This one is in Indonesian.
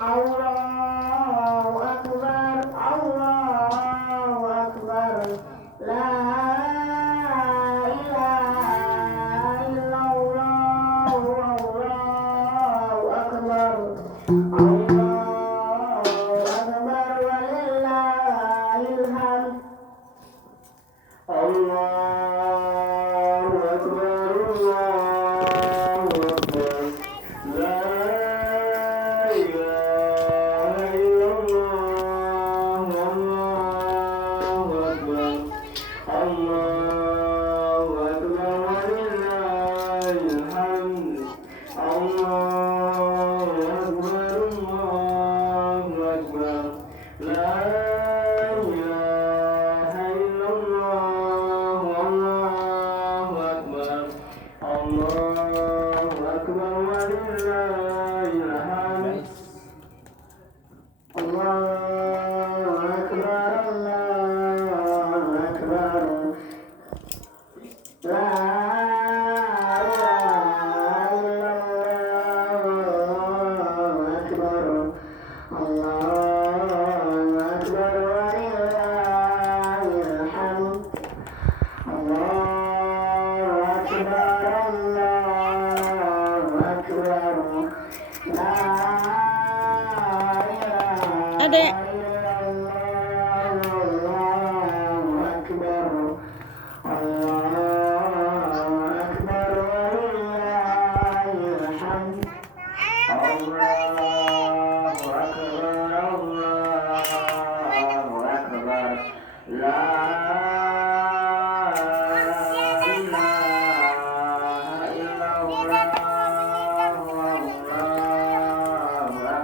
Allahu Akbar, Allahu Akbar, la ilaha illallah, Allahu Akbar, Allahu Akbar, walillahil hamd. Allahu Akbar, Allahu Akbar, la ilaha illallah, Allahu Akbar, Allahu Akbar, walillahil hamd. Allahu Akbar, Allahu Akbar, la ilaha illallah, Allahu Akbar, Allahu Akbar, walillahil hamd. Allahu Akbar, Allahu Akbar, la ilaha illallah, Allahu Akbar, walillahil hamd. Allahu Akbar, Allahu Akbar, la ilaha Adek. illallah, Allahu Akbar, Allahu Akbar, walillahil hamd. Allah